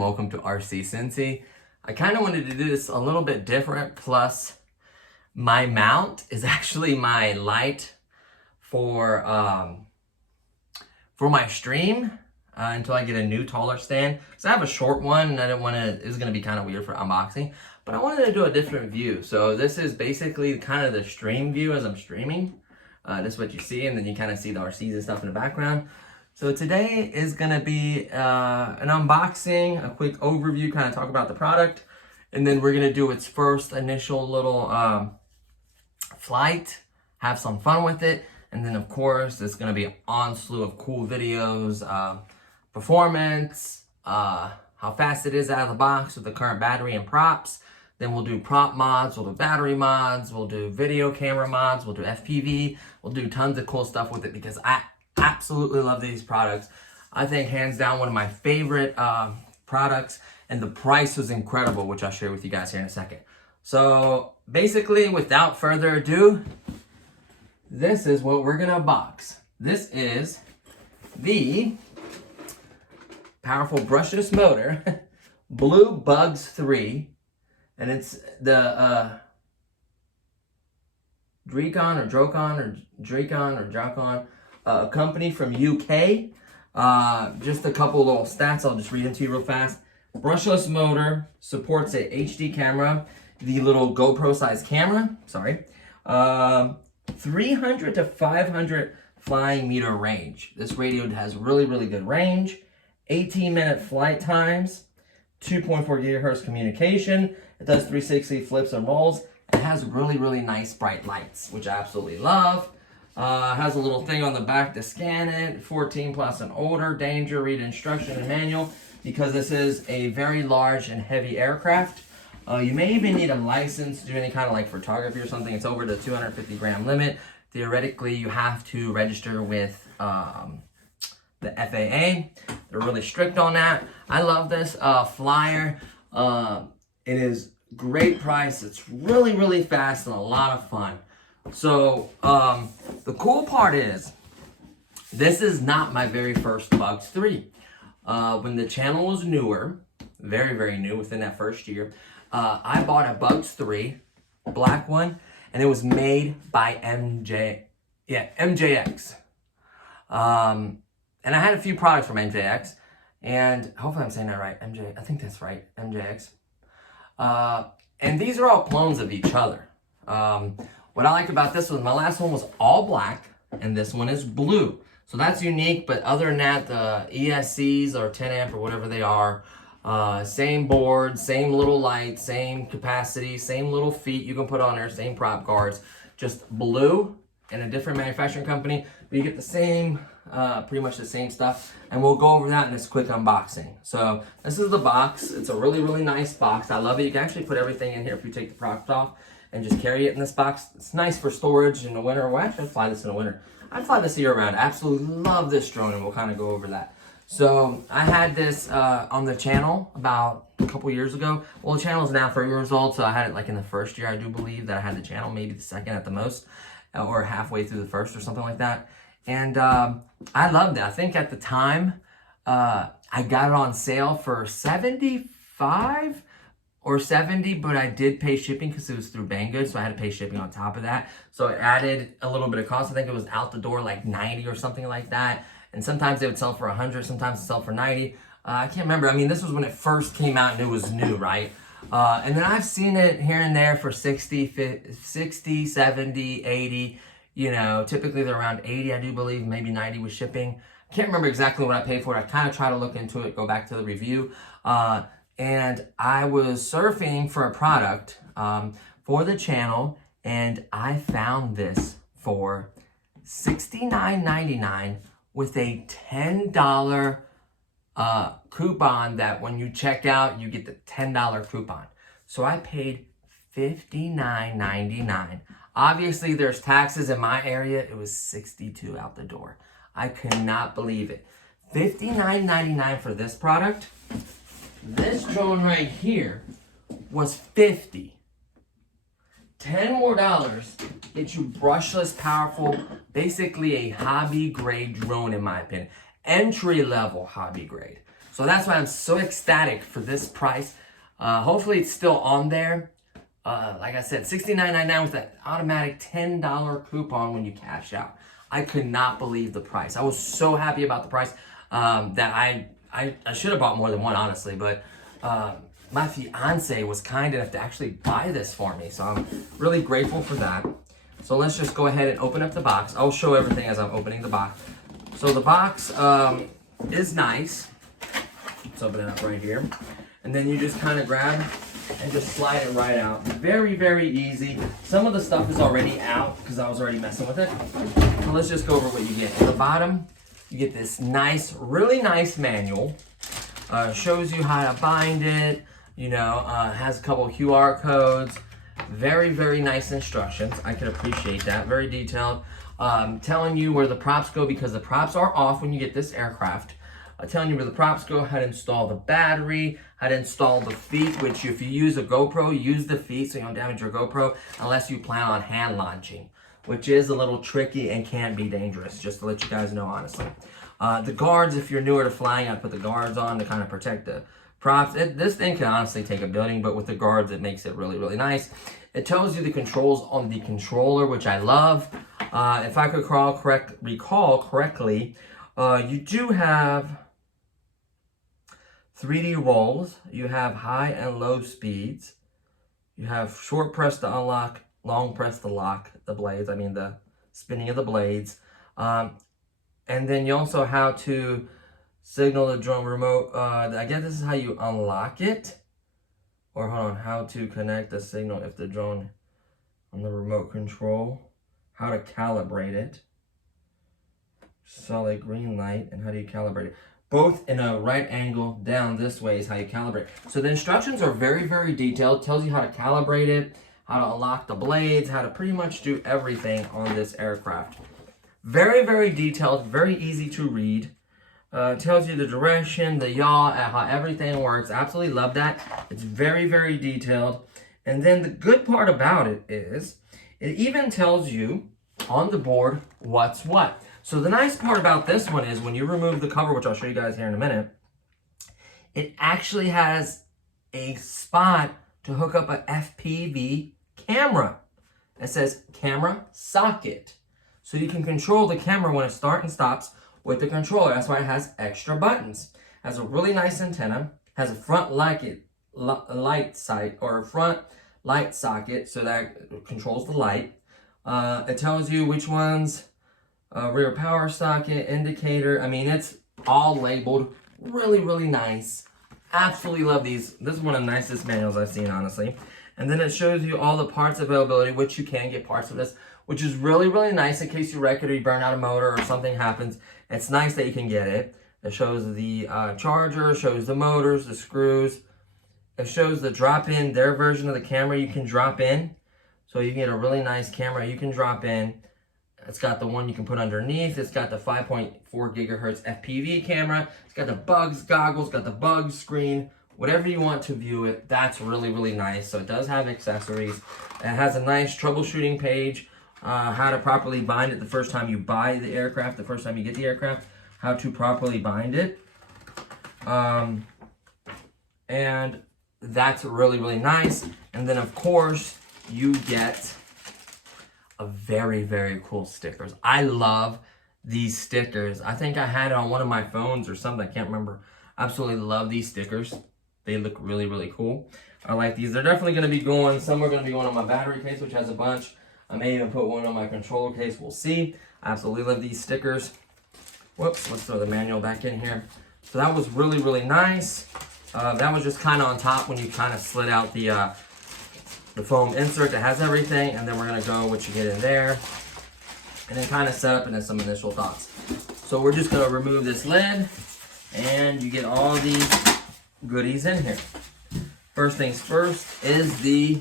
and welcome to RC Cincy. I kind of wanted to do this a little bit different, plus my mount is actually my light for my stream until I get a new taller stand. So I have a short one and I didn't want to, it was going to be kind of weird for unboxing, but I wanted to do a different view. So this is basically kind of the stream view as I'm streaming. This is what you see, and then you kind of see the RCs and stuff in the background. So today is going to be an unboxing, a quick overview, kind of talk about the product, and then we're going to do its first initial little flight, have some fun with it, and then of course it's going to be an onslaught of cool videos, performance, how fast it is out of the box with the current battery and props. Then we'll do prop mods, we'll do battery mods, we'll do video camera mods, we'll do FPV, we'll do tons of cool stuff with it because I absolutely love these products. I think hands down one of my favorite products, and the price was incredible, which I'll share with you guys here in a second. So basically, without further ado, this is what we're gonna box. This is the powerful brushless motor, Blue Bugs 3, and it's the Drocon company from UK. Just a couple little stats, I'll just read them to you real fast. Brushless motor, supports a HD camera, the little GoPro size camera, 300 to 500 flying meter range. This radio has really good range, 18-minute flight times, 2.4 gigahertz communication. It does 360 flips and rolls. It has really nice bright lights, which I absolutely love. Has a little thing on the back to scan it, 14 plus and older, danger, read instruction and manual, because this is a very large and heavy aircraft. You may even need a license to do any kind of like photography or something. It's over the 250 gram limit. Theoretically, you have to register with the FAA. They're really strict on that. I love this flyer. It is great price. It's really fast and a lot of fun. So the cool part is, this is not my very first Bugs 3. When the channel was newer, very new, within that first year, I bought a Bugs 3, black one, and it was made by MJX. And I had a few products from MJX, and hopefully I'm saying that right, I think that's right, MJX. And these are all clones of each other. What I like about this one, my last one was all black, and this one is blue. So that's unique, but other than that, the ESCs or 10 amp or whatever they are, same board, same little light, same capacity, same little feet you can put on there, same prop guards, just blue and a different manufacturing company, but you get the same, pretty much the same stuff, and we'll go over that in this quick unboxing. So this is the box. It's a really nice box. I love it. You can actually put everything in here if you take the props off and just carry it in this box. It's nice for storage in the winter. Well, actually, I'd fly this in the winter. I'd fly this year round. I absolutely love this drone, and we'll kind of go over that. So I had this on the channel about a couple years ago. Well, the channel is now 3 years old, so I had it like in the first year, I do believe, that I had the channel, maybe the second at the most, or halfway through the first or something like that. And I loved it. I think at the time, I got it on sale for $75 or $70, but I did pay shipping because it was through Banggood, so I had to pay shipping on top of that. So it added a little bit of cost. I think it was out the door like 90 or something like that. And sometimes they would sell for 100, sometimes they sell for 90. I can't remember. I mean, this was when it first came out and it was new, right? And then I've seen it here and there for 60, 70, 80. You know, typically they're around 80, I do believe, maybe 90 with shipping. I can't remember exactly what I paid for it. I kind of try to look into it, go back to the review. And I was surfing for a product for the channel, and I found this for $69.99 with a $10 coupon that when you check out, you get the $10 coupon. So I paid $59.99. Obviously, there's taxes in my area. It was $62 out the door. I could not believe it. $59.99 for this product. This drone right here was $50. $10 more gets you brushless, powerful, basically a hobby grade drone in my opinion. Entry level hobby grade. So that's why I'm so ecstatic for this price. Hopefully it's still on there. Like I said, $69.99 with that automatic $10 coupon when you cash out. I could not believe the price. I was so happy about the price that I should have bought more than one, honestly, but my fiance was kind enough to actually buy this for me, so I'm really grateful for that. So let's just go ahead and open up the box. I'll show everything as I'm opening the box. So the box is nice. Let's open it up right here. And then you just kind of grab and just slide it right out. Very, very easy. Some of the stuff is already out because I was already messing with it. So let's just go over what you get. At the bottom, you get this nice, really nice manual. Shows you how to bind it. You know, has a couple QR codes. Very, very nice instructions. I can appreciate that. Very detailed. Telling you where the props go because the props are off when you get this aircraft. Telling you where the props go, how to install the battery, how to install the feet, which if you use a GoPro, use the feet so you don't damage your GoPro unless you plan on hand launching, which is a little tricky and can be dangerous, just to let you guys know honestly. The guards, if you're newer to flying, I put the guards on to kind of protect the props. This thing can honestly take a building, but with the guards, it makes it really, really nice. It tells you the controls on the controller, which I love. If I could recall correctly, you do have 3D rolls. You have high and low speeds. You have short press to unlock, long press to lock the blades. I mean the spinning of the blades. And then you also how to signal the drone remote. I guess this is how you unlock it. Or hold on, how to connect the signal if the drone on the remote control. How to calibrate it. Solid green light, and how do you calibrate it? Both in a right angle down this way is how you calibrate. So the instructions are very, very detailed. Tells you how to calibrate it, how to unlock the blades, how to pretty much do everything on this aircraft. Very, very detailed, very easy to read. Tells you the direction, the yaw, how everything works. Absolutely love that. It's very, very detailed. And then the good part about it is, it even tells you on the board what's what. So the nice part about this one is when you remove the cover, which I'll show you guys here in a minute, it actually has a spot to hook up a FPV camera. It says camera socket. So you can control the camera when it starts and stops with the controller. That's why it has extra buttons. It has a really nice antenna. Has a front light sight or a front light socket, so that controls the light. It tells you which ones, rear power socket, indicator. I mean, it's all labeled. Really, really nice. Absolutely love these. This is one of the nicest manuals I've seen, honestly. And then it shows you all the parts availability, which you can get parts of this, which is really, really nice in case you wreck it or you burn out a motor or something happens. It's nice that you can get it. It shows the charger, shows the motors, the screws. It shows the drop-in, their version of the camera you can drop in. So you can get a really nice camera you can drop in. It's got the one you can put underneath. It's got the 5.4 gigahertz FPV camera. It's got the Bugs goggles, got the Bugs screen. Whatever you want to view it, that's really, really nice. So it does have accessories. It has a nice troubleshooting page. How to properly bind it the first time you buy the aircraft, the first time you get the aircraft. How to properly bind it. And that's really, really nice. And then, of course, you get a very, very cool stickers. I love these stickers. I think I had it on one of my phones or something. I can't remember. Absolutely love these stickers. They look really, really cool. I like these. They're definitely going to be going, some are going to be going on my battery case, which has a bunch. I may even put one on my controller case. We'll see. I absolutely love these stickers. Whoops, let's throw the manual back in here. So that was really, really nice. That was just kind of on top when you kind of slid out the foam insert that has everything. And then we're going to go what you get in there. And then kind of set up and then some initial thoughts. So we're just going to remove this lid. And you get all these goodies in here. First things first is the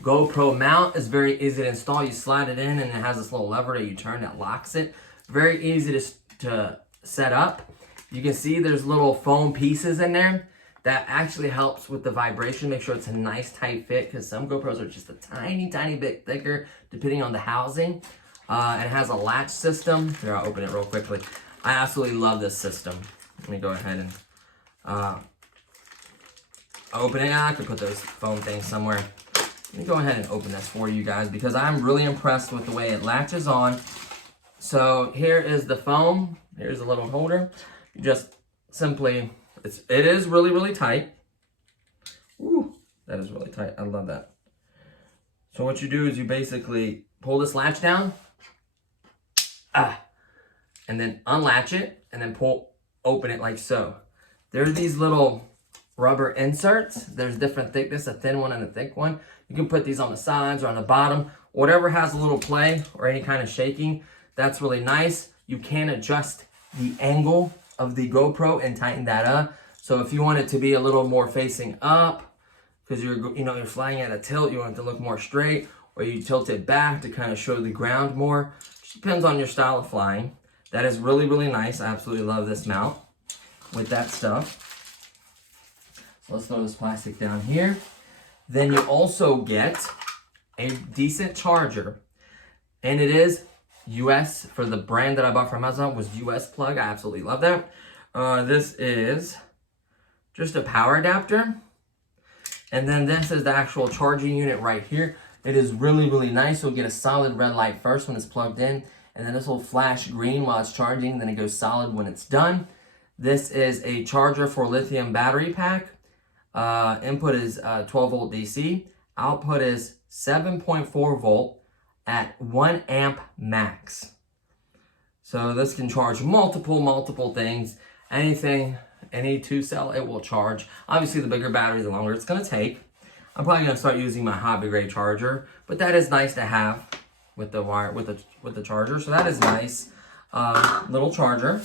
GoPro mount. Is very easy to install. You slide it in and it has this little lever that you turn that locks it. Very easy to set up. You can see there's little foam pieces in there that actually helps with the vibration. Make sure it's a nice tight fit because some GoPros are just a tiny, tiny bit thicker depending on the housing. And it has a latch system. Here, I'll open it real quickly. I absolutely love this system. Let me go ahead and Opening. I could put those foam things somewhere. Let me go ahead and open this for you guys because I'm really impressed with the way it latches on. So here is the foam. Here's a little holder. You just simply, it is really, really tight. Ooh, that is really tight. I love that. So what you do is you basically pull this latch down, and then unlatch it, and then open it like so. There's these little rubber inserts. There's different thickness, a thin one and a thick one. You can put these on the sides or on the bottom. Whatever has a little play or any kind of shaking, that's really nice. You can adjust the angle of the GoPro and tighten that up. So if you want it to be a little more facing up, because you're flying at a tilt, you want it to look more straight, or you tilt it back to kind of show the ground more. Just depends on your style of flying. That is really, really nice. I absolutely love this mount with that stuff. So let's throw this plastic down here. Then you also get a decent charger. And it is US, for the brand that I bought from Amazon was US plug. I absolutely love that. This is just a power adapter. And then this is the actual charging unit right here. It is really, really nice. You'll get a solid red light first when it's plugged in. And then this will flash green while it's charging. Then it goes solid when it's done. This is a charger for lithium battery pack. Input is 12 volt DC. Output is 7.4 volt at 1 amp max. So this can charge multiple things. Anything, any 2-cell, it will charge. Obviously, the bigger battery, the longer it's going to take. I'm probably going to start using my hobby grade charger, but that is nice to have with the wire, with the charger. So that is nice. Little charger.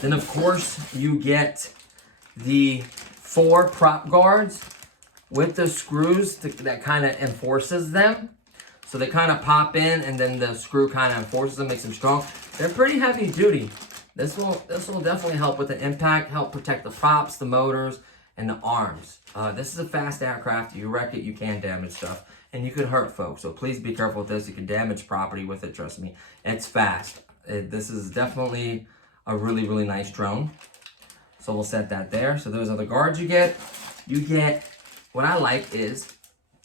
Then of course you get the 4 prop guards with the screws that kind of enforces them. So they kind of pop in and then the screw kind of enforces them, makes them strong. They're pretty heavy duty. This will definitely help with the impact, help protect the props, the motors, and the arms. This is a fast aircraft. You wreck it, you can damage stuff. And you could hurt folks. So please be careful with this. You can damage property with it, trust me. It's fast. This is definitely a really, really nice drone. So we'll set that there. So those are the guards you get. You get, what I like is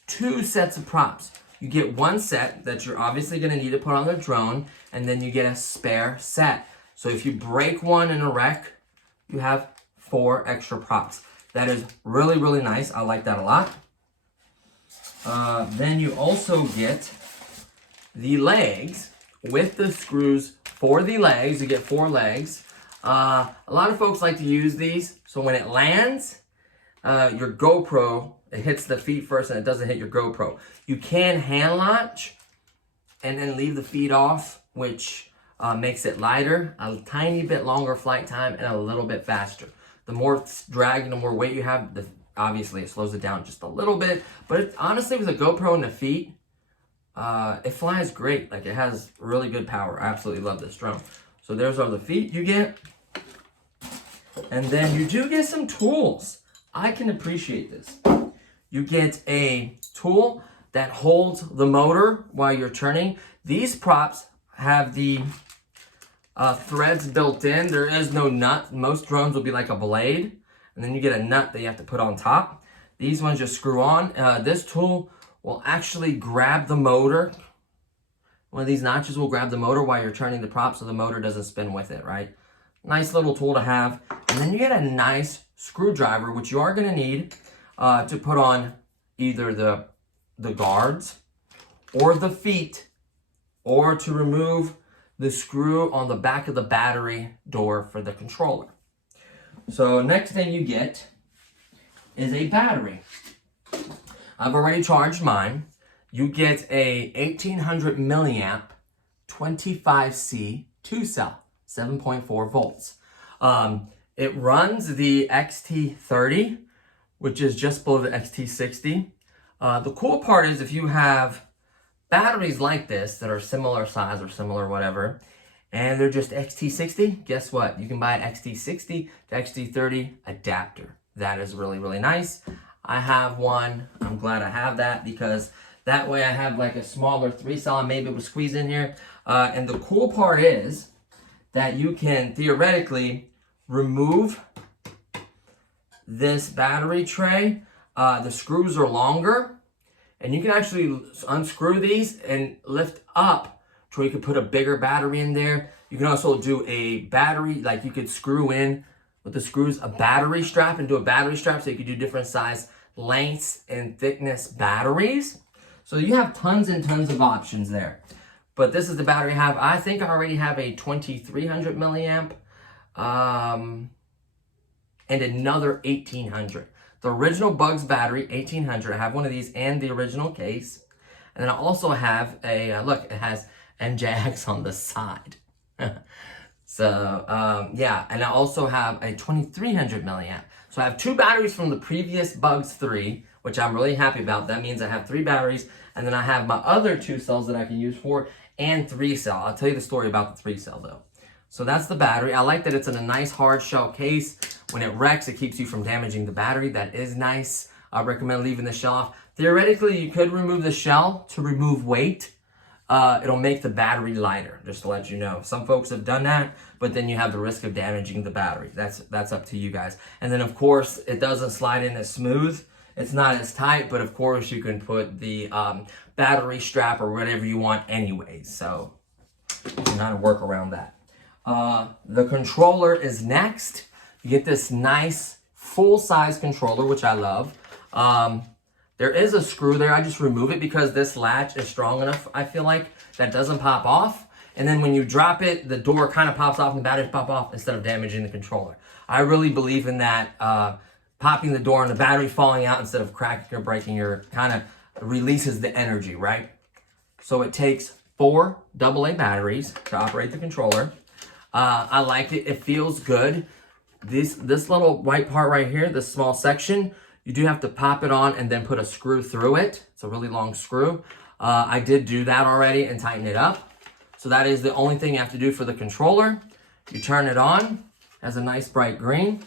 2 sets of props. You get 1 set that you're obviously going to need to put on the drone, and then you get a spare set. So if you break one in a wreck, you have 4 extra props. That is really, really nice. I like that a lot. Then you also get the legs with the screws for the legs. You get 4 legs. A lot of folks like to use these. So when it lands, your GoPro, it hits the feet first and it doesn't hit your GoPro. You can hand launch and then leave the feet off, which makes it lighter, a tiny bit longer flight time, and a little bit faster. The more drag and the more weight you have, obviously it slows it down just a little bit. But honestly, with a GoPro and the feet, it flies great. Like, it has really good power. I absolutely love this drone. So there's all the feet you get. And then you do get some tools. I can appreciate this. You get a tool that holds the motor while you're turning. These props have the threads built in. There is no nut. Most drones will be like a blade. And then you get a nut that you have to put on top. These ones just screw on. This tool will actually grab the motor. One of these notches will grab the motor while you're turning the prop so the motor doesn't spin with it, right? Nice little tool to have. And then you get a nice screwdriver, which you are going to need to put on either the guards or the feet, or to remove the screw on the back of the battery door for the controller. So next thing you get is a battery. I've already charged mine. You get a 1800 milliamp 25C 2-cell, 7.4 volts. It runs the XT30, which is just below the XT60. The cool part is if you have batteries like this that are similar size or similar whatever, and they're just XT60, guess what? You can buy an XT60 to XT30 adapter. That is really, really nice. I have one. I'm glad I have that because that way I have like a smaller 3-cell I may be able to squeeze in here. And the cool part is that you can theoretically remove this battery tray, the screws are longer, and you can actually unscrew these and lift up to where you could put a bigger battery in there. You can also do a battery, like you could screw in with the screws a battery strap and do a battery strap, so you could do different size lengths and thickness batteries. So you have tons and tons of options there. But this is the battery I have. I think I already have a 2300 milliamp and another 1800. The original Bugs battery, 1800. I have one of these and the original case. And then I also have a, look, it has MJX on the side. So, yeah, and I also have a 2300 milliamp. So I have 2 batteries from the previous Bugs 3, which I'm really happy about. That means I have 3 batteries, and then I have my other 2 cells that I can use for, and 3 cell. I'll tell you the story about the 3 cell though. So that's the battery. I like that it's in a nice hard shell case. When it wrecks, it keeps you from damaging the battery. That is nice. I recommend leaving the shell off. Theoretically, you could remove the shell to remove weight. It'll make the battery lighter, just to let you know. Some folks have done that, but then you have the risk of damaging the battery. That's up to you guys. And then, of course, it doesn't slide in as smooth. It's not as tight, but of course, you can put the battery strap or whatever you want anyway. So you can kind of work around that. The controller is next. You get this nice full-size controller, which I love. There is a screw there. I just remove it because this latch is strong enough, I feel like, that doesn't pop off. And then when you drop it, the door kind of pops off and the batteries pop off instead of damaging the controller. I really believe in that. Popping the door and the battery falling out instead of cracking or breaking your kind of releases the energy, right? So it takes 4 AA batteries to operate the controller. I like it. It feels good. This little white part right here, this small section, you do have to pop it on and then put a screw through it. It's a really long screw. I did do that already and tighten it up. So that is the only thing you have to do for the controller. You turn it on, has a nice bright green.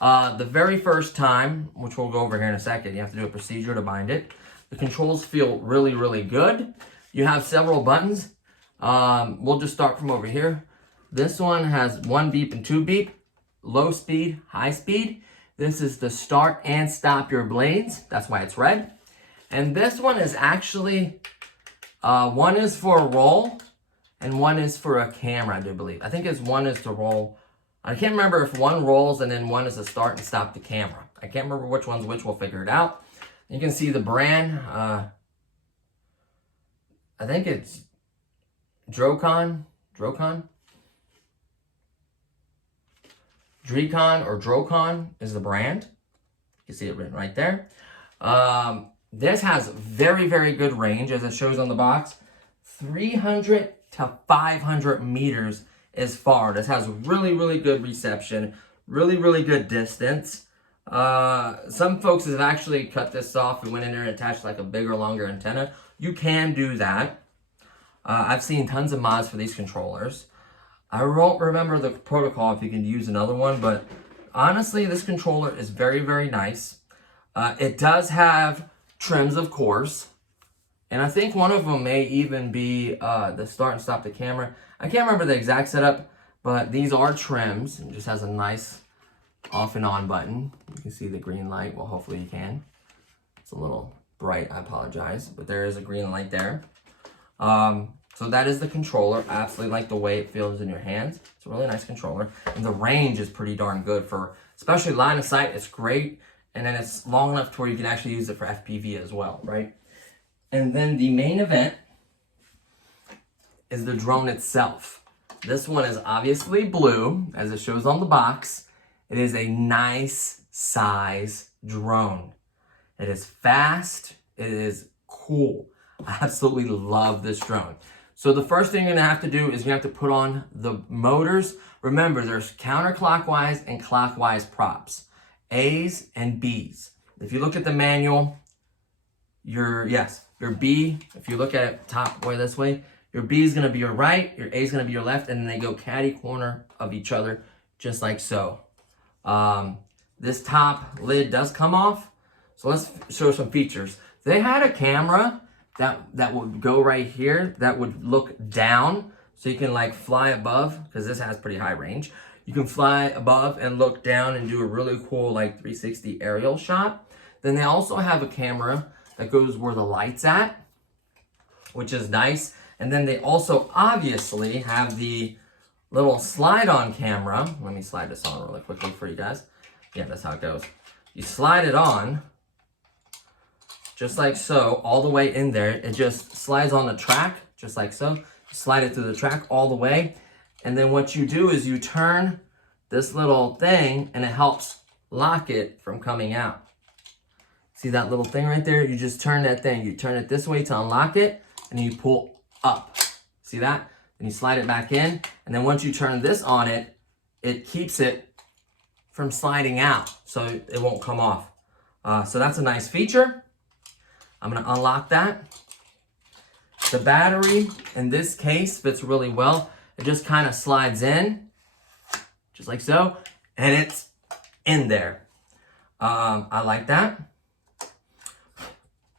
The very first time, which we'll go over here in a second, you have to do a procedure to bind it. The controls feel really, really good. You have several buttons. We'll just start from over here. This one has 1 beep and 2 beep, low speed, high speed. This is to start and stop your blades. That's why it's red. And this one is actually, one is for a roll and one is for a camera, I do believe. I think one is to roll. I can't remember if one rolls and then one is to start and stop the camera. I can't remember which one's which. We'll figure it out. You can see the brand. I think it's Drocon or Drocon is the brand. You can see it written right there. This has very, very good range, as it shows on the box. 300 to 500 meters is far. This has really, really good reception, really, really good distance. Some folks have actually cut this off and went in there and attached like a bigger, longer antenna. You can do that. I've seen tons of mods for these controllers. I won't remember the protocol if you can use another one, but honestly, this controller is very, very nice. It does have trims, of course, and I think one of them may even be the start and stop the camera. I can't remember the exact setup, but these are trims. It just has a nice off and on button. You can see the green light. Well, hopefully you can. It's a little bright, I apologize, but there is a green light there. So that is the controller. I absolutely like the way it feels in your hands. It's a really nice controller. And the range is pretty darn good for, especially line of sight, it's great. And then it's long enough to where you can actually use it for FPV as well, right? And then the main event is the drone itself. This one is obviously blue, as it shows on the box. It is a nice size drone. It is fast. It is cool. I absolutely love this drone. So the first thing you're gonna have to do is you have to put on the motors. Remember, there's counterclockwise and clockwise props, A's and B's. If you look at the manual, your B, if you look at it top way this way, your B is gonna be your right, your A is gonna be your left, and then they go catty corner of each other, just like so. This top lid does come off. So let's show some features. They had a camera that would go right here, that would look down, so you can like fly above, because this has pretty high range. You can fly above and look down and do a really cool like 360 aerial shot. Then they also have a camera that goes where the light's at, which is nice. And then they also obviously have the little slide-on camera. Let me slide this on really quickly for you guys. Yeah, that's how it goes. You slide it on, just like so, all the way in there. It just slides on the track, just like so. Slide it through the track all the way. And then what you do is you turn this little thing and it helps lock it from coming out. See that little thing right there? You just turn that thing. You turn it this way to unlock it and you pull up. See that? Then you slide it back in. And then once you turn this on it, it keeps it from sliding out so it won't come off. So that's a nice feature. I'm gonna unlock that. The battery in this case fits really well. It just kind of slides in, just like so, and it's in there. I like that.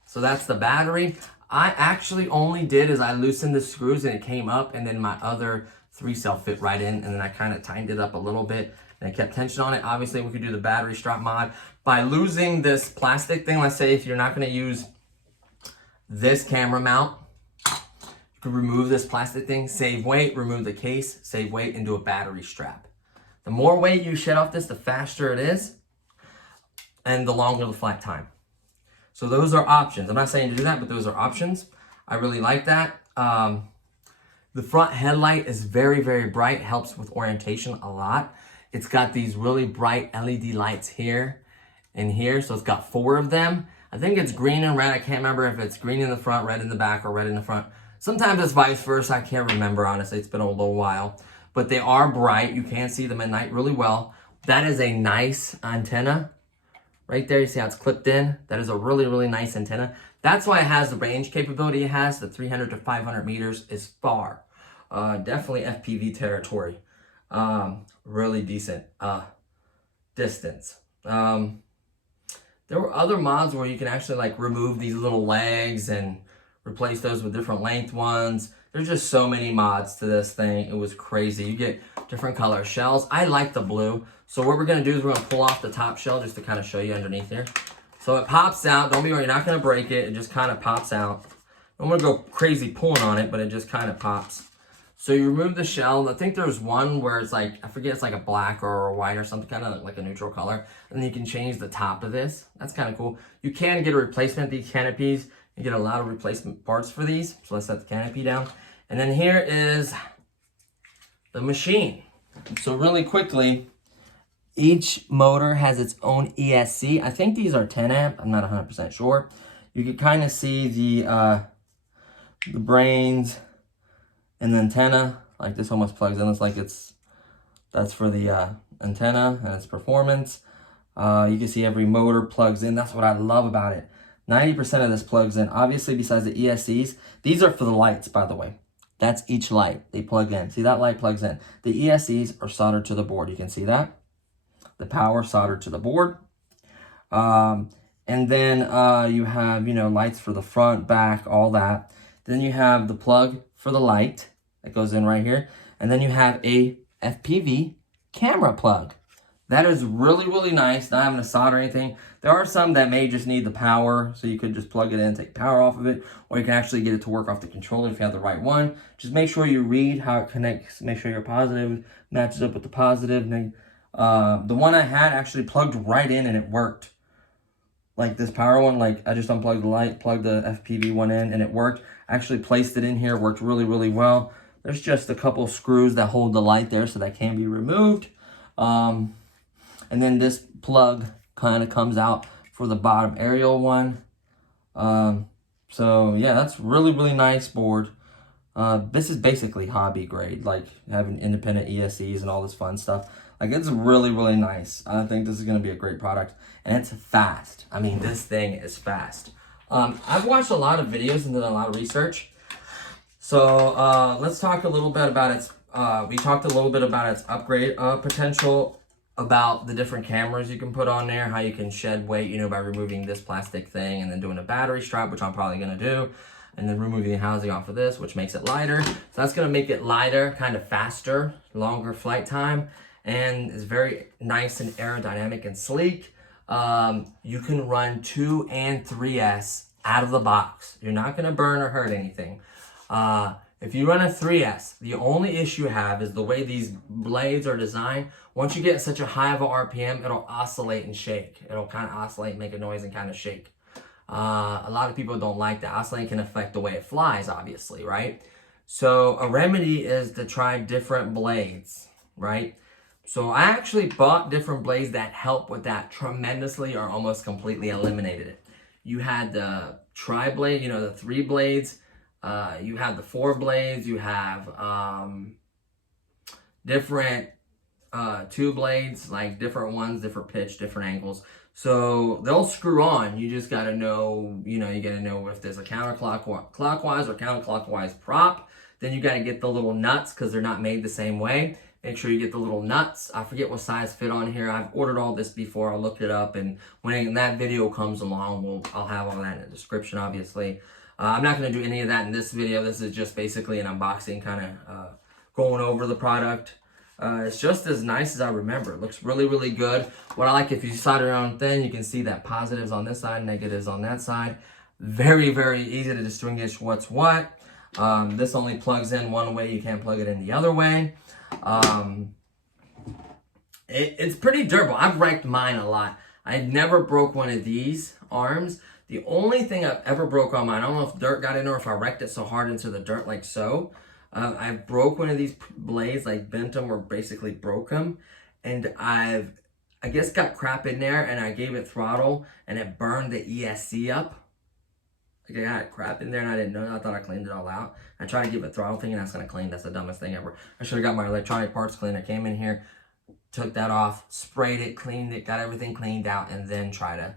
So that's the battery. I actually only did is I loosened the screws and it came up, and then my other 3-cell fit right in, and then I kind of tightened it up a little bit and I kept tension on it. Obviously we could do the battery strap mod by losing this plastic thing. Let's say if you're not going to use this camera mount, you can remove this plastic thing, save weight, remove the case, save weight, and do a battery strap. The more weight you shed off this, the faster it is and the longer the flight time. So those are options. I'm not saying to do that, but those are options. I really like that. The front headlight is very, very bright. Helps with orientation a lot. It's got these really bright LED lights here and here. So it's got 4 of them. I think it's green and red. I can't remember if it's green in the front, red in the back, or red in the front. Sometimes it's vice versa. I can't remember, honestly. It's been a little while. But they are bright. You can see them at night really well. That is a nice antenna. Right there, you see how it's clipped in? That is a really, really nice antenna. That's why it has the range capability it has. The 300 to 500 meters is far. Definitely FPV territory. Really decent distance. There were other mods where you can actually like remove these little legs and replace those with different length ones. There's just so many mods to this thing. It was crazy. You get different color shells. I like the blue. So what we're gonna do is we're gonna pull off the top shell just to kind of show you underneath here. So it pops out. Don't be worried, you're not gonna break it. It just kind of pops out. I'm gonna go crazy pulling on it, but it just kind of pops. So you remove the shell. I think there's one where it's like, I forget, it's like a black or a white or something, kind of like a neutral color. And then you can change the top of this. That's kind of cool. You can get a replacement, these canopies. You get a lot of replacement parts for these. So let's set the canopy down. And then here is the machine. So really quickly, each motor has its own ESC. I think these are 10 amp. I'm not 100% sure. You can kind of see the brains and the antenna. Like this almost plugs in. It's like that's for the antenna and its performance. You can see every motor plugs in. That's what I love about it. 90% of this plugs in. Obviously, besides the ESCs, these are for the lights, by the way. That's each light. They plug in. See, that light plugs in. The ESCs are soldered to the board. You can see that. The power soldered to the board. And then you have, lights for the front, back, all that. Then you have the plug for the light that goes in right here. And then you have a FPV camera plug. That is really, really nice. Not having to solder anything. There are some that may just need the power, so you could just plug it in, take power off of it, or you can actually get it to work off the controller if you have the right one. Just make sure you read how it connects. Make sure your positive matches up with the positive. And the one I had actually plugged right in and it worked. Like this power one, like I just unplugged the light, plugged the FPV one in, and it worked. I actually placed it in here, worked really, really well. There's just a couple screws that hold the light there, so that can be removed. And then this plug kind of comes out for the bottom aerial one. So yeah, that's really, really nice board. This is basically hobby grade, like having independent ESCs and all this fun stuff. Like it's really, really nice. I think this is going to be a great product, and it's fast. I mean, this thing is fast. I've watched a lot of videos and done a lot of research. So let's talk a little bit about its, we talked a little bit about its upgrade potential, about the different cameras you can put on there, how you can shed weight, by removing this plastic thing and then doing a battery strap, which I'm probably going to do, and then removing the housing off of this, which makes it lighter. So that's going to make it lighter, kind of faster, longer flight time. and it's very nice and aerodynamic and sleek. You can run 2 and 3S out of the box. You're not going to burn or hurt anything. If you run a 3S, the only issue you have is the way these blades are designed. Once you get such a high of a RPM, it'll oscillate and shake. It'll kind of oscillate, make a noise, and kind of shake. A lot of people don't like that. Oscillating can affect the way it flies, obviously, right? So a remedy is to try different blades, right? So I actually bought different blades that help with that tremendously or almost completely eliminated it. You had the tri-blade, you know, the 3 blades. You have the 4 blades. You have different 2 blades, like different ones, different pitch, different angles. So they'll screw on. You just got to know, you got to know if there's a counterclockwise or counterclockwise prop. Then you got to get the little nuts because they're not made the same way. Make sure you get the little nuts. I forget what size fit on here. I've ordered all this before. I'll look it up. And when that video comes along, I'll have all that in the description, obviously. I'm not going to do any of that in this video. This is just basically an unboxing, kind of going over the product. It's just as nice as I remember. It looks really, really good. What I like, if you solder on thin, you can see that positives on this side, negatives on that side. Very, very easy to distinguish what's what. This only plugs in one way. You can't plug it in the other way. It's pretty durable. I've wrecked mine a lot. I never broke one of these arms. The only thing I've ever broke on mine, I don't know if dirt got in or if I wrecked it so hard into the dirt like so. I broke one of these blades, like bent them or basically broke them. And I guess got crap in there and I gave it throttle and it burned the ESC up. Like I had crap in there and I didn't know. I thought I cleaned it all out. I tried to give it throttle thinking that's going to clean. That's the dumbest thing ever. I should have got my electronic parts cleaner. Came in here, took that off, sprayed it, cleaned it, got everything cleaned out, and then try it.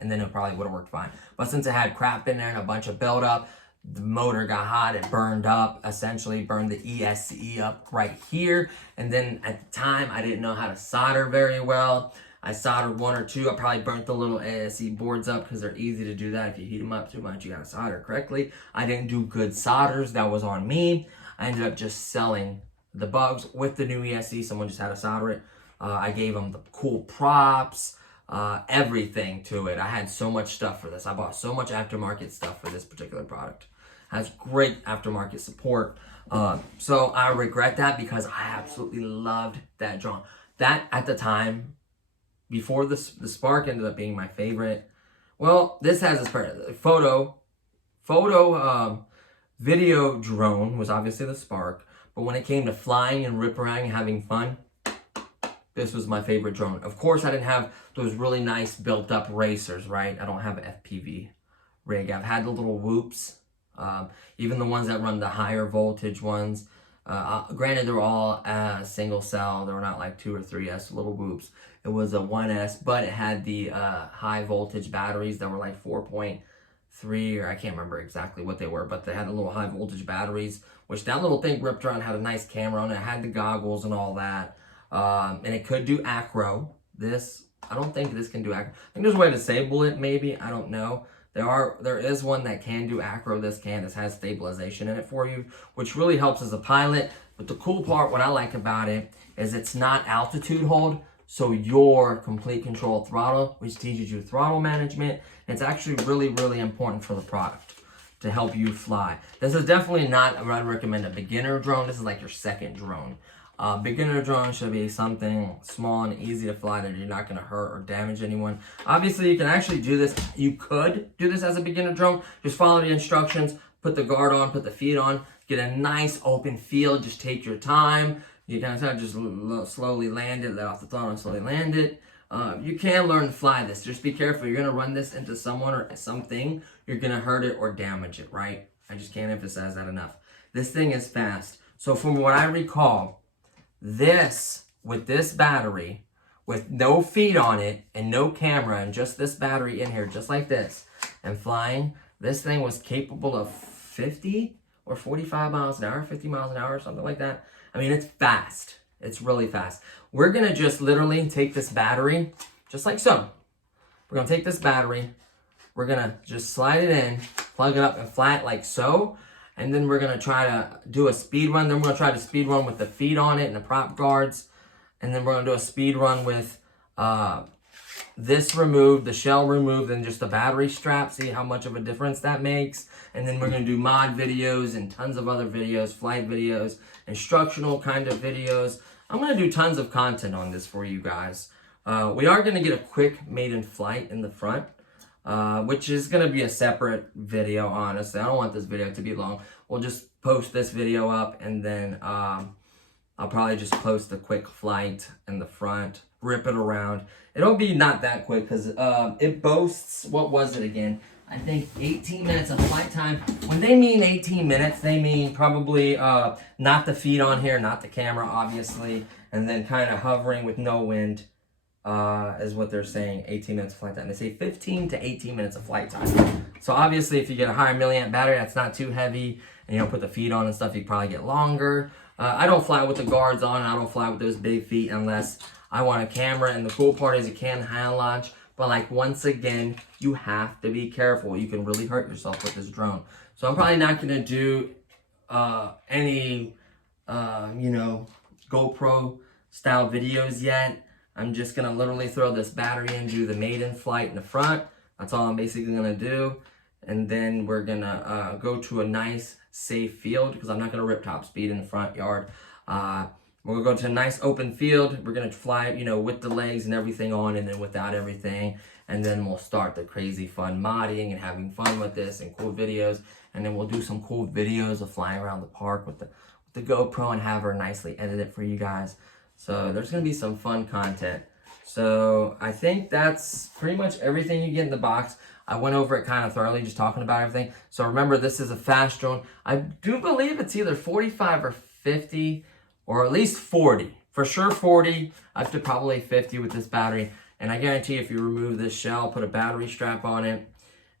And then it probably would have worked fine. But since it had crap in there and a bunch of buildup, the motor got hot, it burned up, essentially burned the ESC up right here. And then at the time, I didn't know how to solder very well. I soldered 1 or 2. I probably burnt the little ASC boards up because they're easy to do that. If you heat them up too much, you gotta solder correctly. I didn't do good solders. That was on me. I ended up just selling the Bugs with the new ESC. Someone just had to solder it. I gave them the cool props, everything to it. I had so much stuff for this. I bought so much aftermarket stuff for this particular product. Has great aftermarket support. So I regret that because I absolutely loved that drone. That at the time, before the Spark ended up being my favorite. Well, this has a video drone was obviously the Spark. But when it came to flying and rip around and having fun, this was my favorite drone. Of course, I didn't have those really nice built-up racers, right? I don't have an FPV rig. I've had the little whoops, even the ones that run the higher voltage ones. Granted, they're all single cell. They were not like 2 or 3S little whoops. It was a 1S, but it had the high voltage batteries that were like 4.3, or I can't remember exactly what they were, but they had the little high voltage batteries, which that little thing ripped around, had a nice camera on it. It had the goggles and all that. And it could do acro. I don't think this can do acro. I think there's a way to disable it, maybe. I don't know. There is one that can do acro. This has stabilization in it for you, which really helps as a pilot. But the cool part, what I like about it, is it's not altitude hold, so your complete control throttle, which teaches you throttle management. It's actually really, really important for the product to help you fly. This is definitely not, I'd recommend a beginner drone. This is like your second drone. Beginner drone should be something small and easy to fly that you're not going to hurt or damage anyone. Obviously, you can actually do this. You could do this as a beginner drone. Just follow the instructions, put the guard on, put the feet on, get a nice open field. Just take your time. You kind of just slowly land it, let off the throttle and slowly land it. You can learn to fly this. Just be careful. You're going to run this into someone or something. You're going to hurt it or damage it, right? I just can't emphasize that enough. This thing is fast. So from what I recall, with this battery, with no feet on it and no camera and just this battery in here, just like this, and flying, this thing was capable of 50 or 45 miles an hour, 50 miles an hour, something like that. I mean, it's fast. It's really fast. We're going to just literally take this battery, just like so. We're going to take this battery. We're going to just slide it in, plug it up and fly it like so. And then we're going to try to do a speed run. Then we're going to try to speed run with the feet on it and the prop guards. and then we're going to do a speed run with this removed, the shell removed, and just the battery strap, see how much of a difference that makes. And then we're going to do mod videos and tons of other videos, flight videos, instructional kind of videos. I'm going to do tons of content on this for you guys. We are going to get a quick maiden flight in the front, which is going to be a separate video, honestly. I don't want this video to be long. We'll just post this video up, and then I'll probably just post the quick flight in the front, rip it around. It'll be not that quick because it boasts, what was it again? I think 18 minutes of flight time. When they mean 18 minutes, they mean probably not the feet on here, not the camera, obviously, and then kind of hovering with no wind is what they're saying, 18 minutes of flight time. They say 15 to 18 minutes of flight time. So obviously, if you get a higher milliamp battery that's not too heavy, and you don't put the feet on and stuff, you probably get longer. I don't fly with the guards on, and I don't fly with those big feet unless I want a camera. And the cool part is you can hand launch. But like, once again, you have to be careful. You can really hurt yourself with this drone. So I'm probably not going to do any, GoPro style videos yet. I'm just going to literally throw this battery in, do the maiden flight in the front. That's all I'm basically going to do. And then we're going to go to a nice, safe field because I'm not going to rip top speed in the front yard. We're going to go to a nice open field. We're going to fly, with the legs and everything on, and then without everything. And then we'll start the crazy fun modding and having fun with this and cool videos. And then we'll do some cool videos of flying around the park with the GoPro and have her nicely edit it for you guys. So there's going to be some fun content. So I think that's pretty much everything you get in the box. I went over it kind of thoroughly, just talking about everything. So remember, this is a fast drone. I do believe it's either 45 or 50. Or at least 40. For sure 40, up to probably 50 with this battery. And I guarantee if you remove this shell, put a battery strap on it,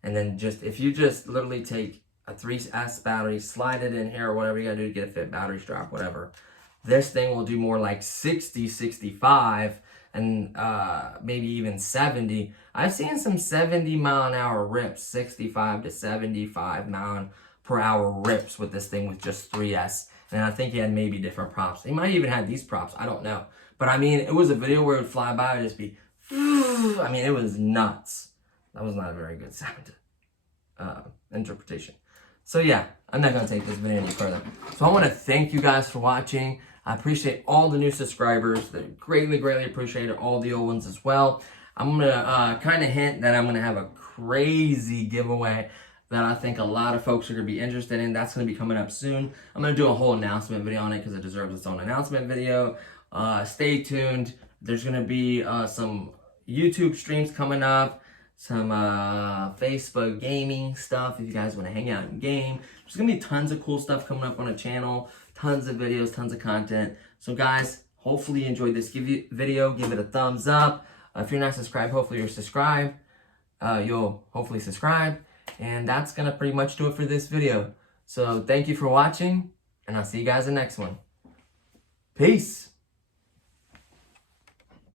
and then if you just literally take a 3S battery, slide it in here, or whatever you gotta do to get a fit battery strap, whatever. This thing will do more like 60, 65, and maybe even 70. I've seen some 70 mile an hour rips, 65 to 75 mile per hour rips with this thing with just 3S. And I think he had maybe different props. He might even have these props. I don't know. But I mean, it was a video where it would fly by and just be, I mean, it was nuts. That was not a very good sound interpretation. So yeah, I'm not going to take this video any further. So I want to thank you guys for watching. I appreciate all the new subscribers. They greatly, greatly appreciate it. All the old ones as well. I'm going to kind of hint that I'm going to have a crazy giveaway that I think a lot of folks are going to be interested in. That's going to be coming up soon. I'm going to do a whole announcement video on it because it deserves its own announcement video. Stay tuned. There's going to be some YouTube streams coming up, some Facebook gaming stuff if you guys want to hang out and game. There's going to be tons of cool stuff coming up on the channel, tons of videos, tons of content. So guys, hopefully you enjoyed this video. Give it a thumbs up. If you're not subscribed, hopefully you're subscribed. You'll hopefully subscribe. And that's going to pretty much do it for this video. So thank you for watching, and I'll see you guys in the next one. Peace.